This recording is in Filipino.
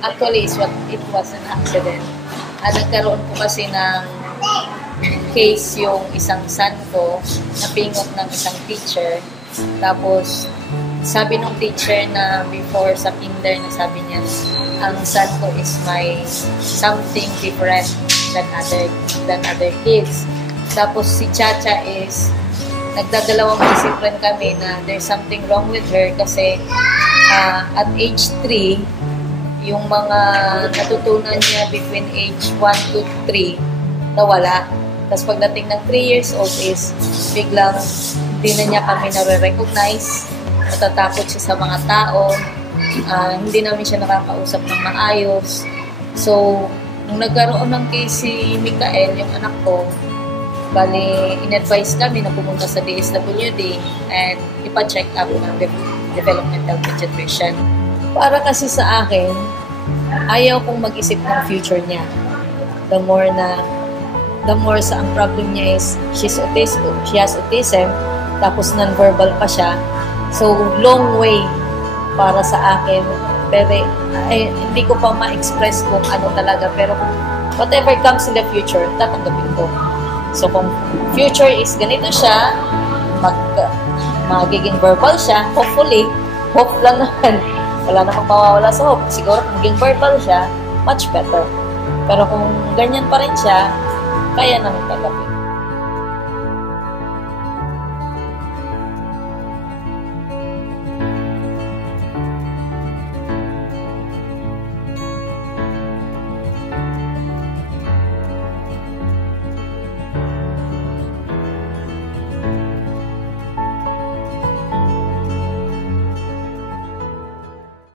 Actually, it was an accident. Nagkaroon po kasi ng case yung isang son ko na pingot ng isang teacher. Tapos, sabi ng teacher na before sa kinder na sabi niya, ang son ko is my something different than other kids. Tapos si Chacha is nagdadalawang isipin kami na there's something wrong with her kasi at age 3, yung mga natutunan niya between age 1 to 3, nawala. Tapos pagdating ng 3 years old is biglang hindi na niya kami nare-recognize, natatakot siya sa mga tao, hindi namin siya nakakausap ng maayos. So, nung nagkaroon ng case si Mikael, yung anak ko, bali, in-advise kami na pumunta sa DSWD and ipa-check up ng developmental pediatrician. Para kasi sa akin, ayaw kong mag-isip ng future niya. The more sa ang problem niya is she has autism, tapos non-verbal pa siya. So, long way para sa akin. Pero hindi ko pa ma-express kung ano talaga. Pero whatever comes in the future, tatanggapin ko. So, kung future is ganito siya, magiging verbal siya, hopefully, hope lang naman. Wala namang mawawala sa hope. Siguro, kung maging verbal siya, much better. Pero kung ganyan pa rin siya, kaya namin tanggapin.